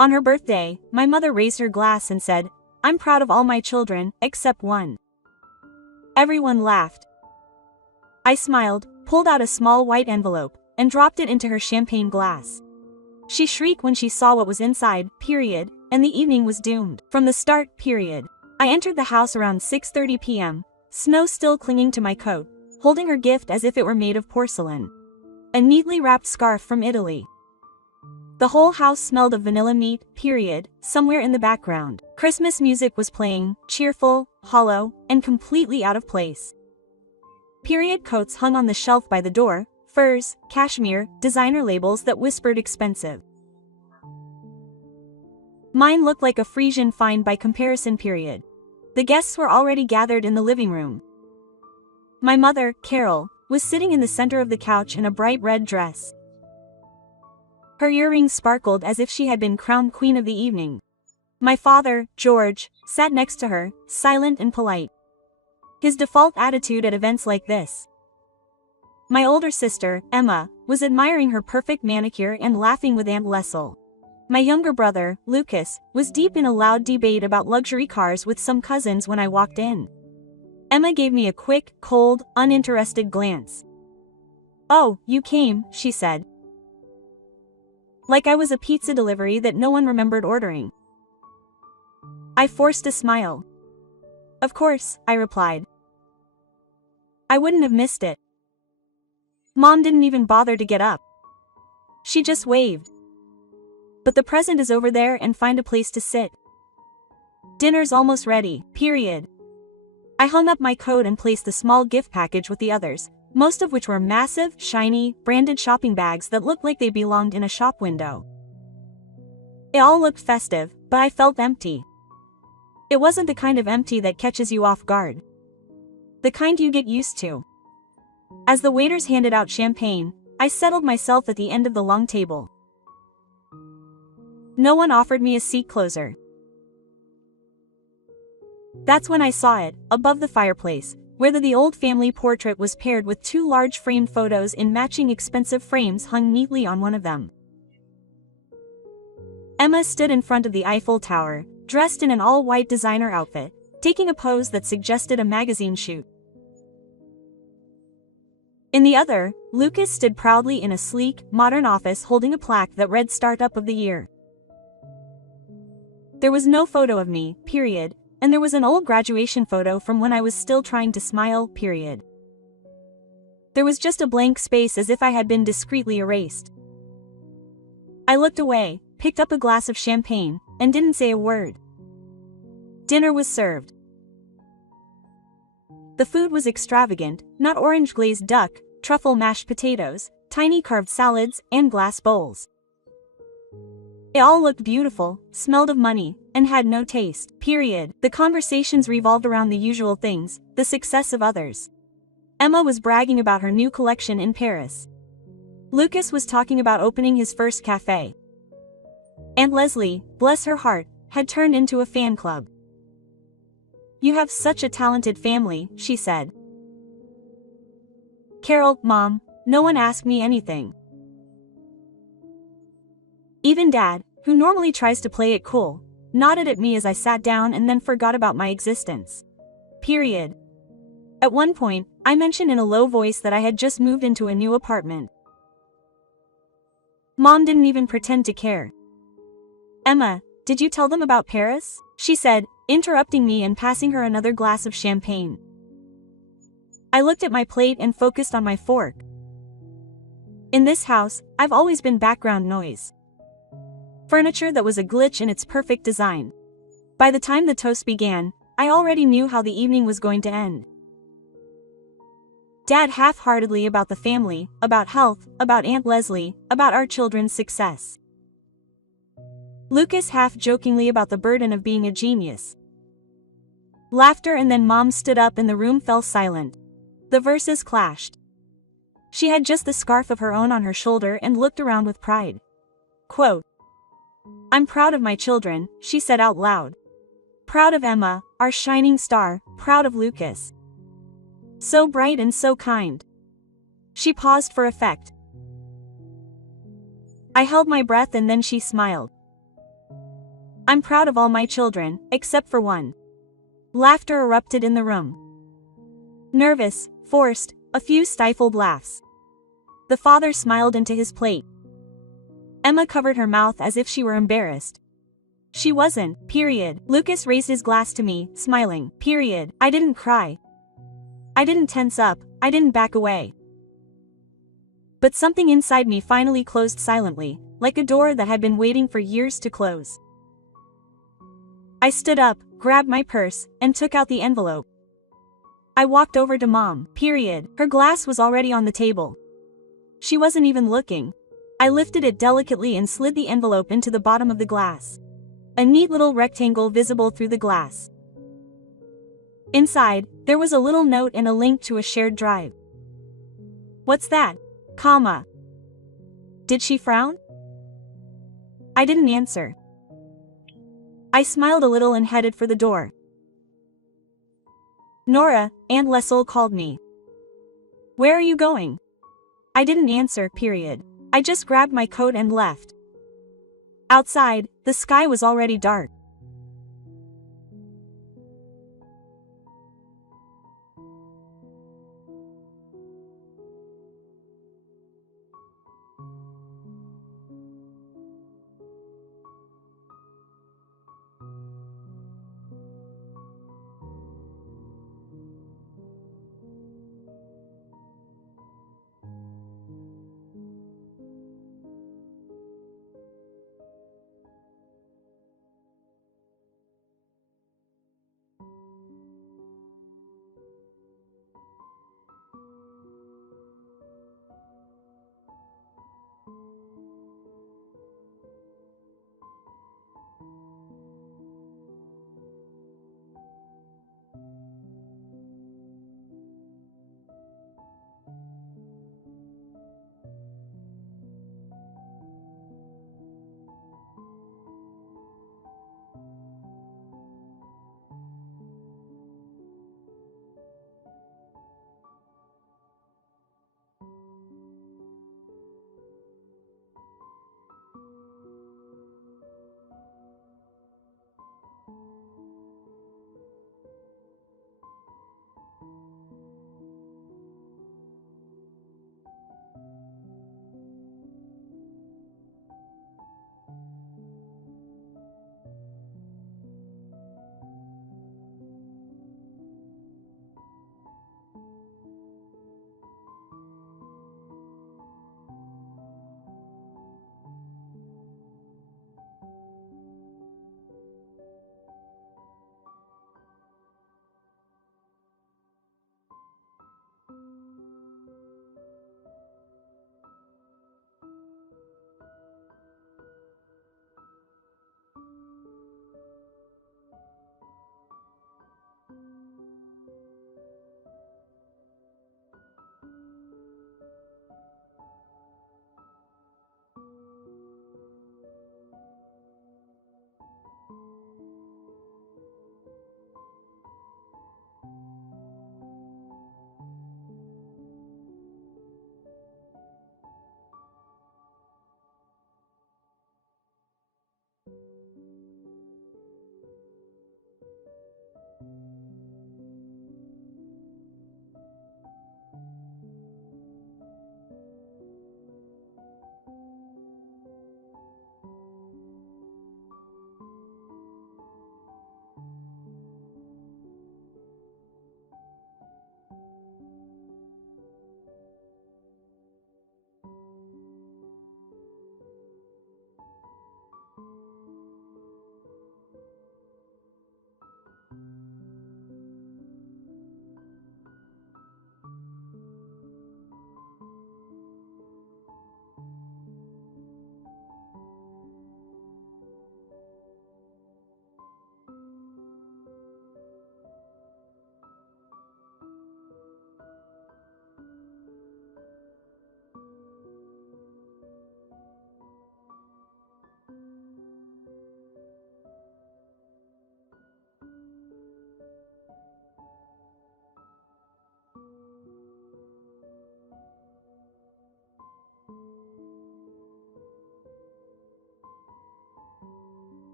On her birthday, my mother raised her glass and said, "I'm proud of all my children, except one." Everyone laughed. I smiled, pulled out a small white envelope, and dropped it into her champagne glass. She shrieked when she saw what was inside, period, and the evening was doomed. From the start, period. I entered the house around 6:30 p.m., snow still clinging to my coat, holding her gift as if it were made of porcelain. A neatly wrapped scarf from Italy. The whole house smelled of vanilla meat, period, somewhere in the background. Christmas music was playing, cheerful, hollow, and completely out of place. Period coats hung on the shelf by the door, furs, cashmere, designer labels that whispered expensive. Mine looked like a Frisian find by comparison, period. The guests were already gathered in the living room. My mother, Carol, was sitting in the center of the couch in a bright red dress. Her earrings sparkled as if she had been crowned queen of the evening. My father, George, sat next to her, silent and polite. His default attitude at events like this. My older sister, Emma, was admiring her perfect manicure and laughing with Aunt Leslie. My younger brother, Lucas, was deep in a loud debate about luxury cars with some cousins when I walked in. Emma gave me a quick, cold, uninterested glance. "Oh, you came," she said. Like I was a pizza delivery that no one remembered ordering. I forced a smile. "Of course," I replied. I wouldn't have missed it. Mom didn't even bother to get up. She just waved. "But the present is over there and find a place to sit. Dinner's almost ready, period." I hung up my coat and placed the small gift package with the others, most of which were massive, shiny, branded shopping bags that looked like they belonged in a shop window. It all looked festive, but I felt empty. It wasn't the kind of empty that catches you off guard. The kind you get used to. As the waiters handed out champagne, I settled myself at the end of the long table. No one offered me a seat closer. That's when I saw it, above the fireplace, where the old family portrait was paired with two large framed photos in matching expensive frames hung neatly on one of them. Emma stood in front of the Eiffel Tower, dressed in an all-white designer outfit, taking a pose that suggested a magazine shoot. In the other, Lucas stood proudly in a sleek, modern office holding a plaque that read Startup of the Year. There was no photo of me, period, and there was an old graduation photo from when I was still trying to smile, period. There was just a blank space as if I had been discreetly erased. I looked away, picked up a glass of champagne, and didn't say a word. Dinner was served. The food was extravagant, not orange-glazed duck, truffle mashed potatoes, tiny carved salads, and glass bowls. It all looked beautiful, smelled of money, and had no taste, period. The conversations revolved around the usual things, the success of others. Emma was bragging about her new collection in Paris. Lucas was talking about opening his first cafe. Aunt Leslie, bless her heart, had turned into a fan club. "You have such a talented family," she said. "Carol, Mom, no one asked me anything." Even Dad, who normally tries to play it cool, nodded at me as I sat down and then forgot about my existence. Period. At one point, I mentioned in a low voice that I had just moved into a new apartment. Mom didn't even pretend to care. "Emma, did you tell them about Paris?" she said, interrupting me and passing her another glass of champagne. I looked at my plate and focused on my fork. In this house, I've always been background noise. Furniture that was a glitch in its perfect design. By the time the toast began, I already knew how the evening was going to end. Dad half-heartedly about the family, about health, about Aunt Leslie, about our children's success. Lucas half-jokingly about the burden of being a genius. Laughter, and then Mom stood up and the room fell silent. The verses clashed. She had just the scarf of her own on her shoulder and looked around with pride. Quote, "I'm proud of my children," she said out loud. Proud of Emma, our shining star, proud of Lucas. So bright and so kind. She paused for effect. I held my breath and then she smiled. I'm proud of all my children, except for one. Laughter erupted in the room. Nervous, forced, a few stifled laughs. The father smiled into his plate. Emma covered her mouth as if she were embarrassed. She wasn't, period. Lucas raised his glass to me, smiling, period. I didn't cry. I didn't tense up, I didn't back away. But something inside me finally closed silently, like a door that had been waiting for years to close. I stood up, grabbed my purse, and took out the envelope. I walked over to Mom, period. Her glass was already on the table. She wasn't even looking. I lifted it delicately and slid the envelope into the bottom of the glass. A neat little rectangle visible through the glass. Inside, there was a little note and a link to a shared drive. What's that? Comma. Did she frown? I didn't answer. I smiled a little and headed for the door. Nora, Aunt Leslie called me. Where are you going? I didn't answer, period. I just grabbed my coat and left. Outside, the sky was already dark.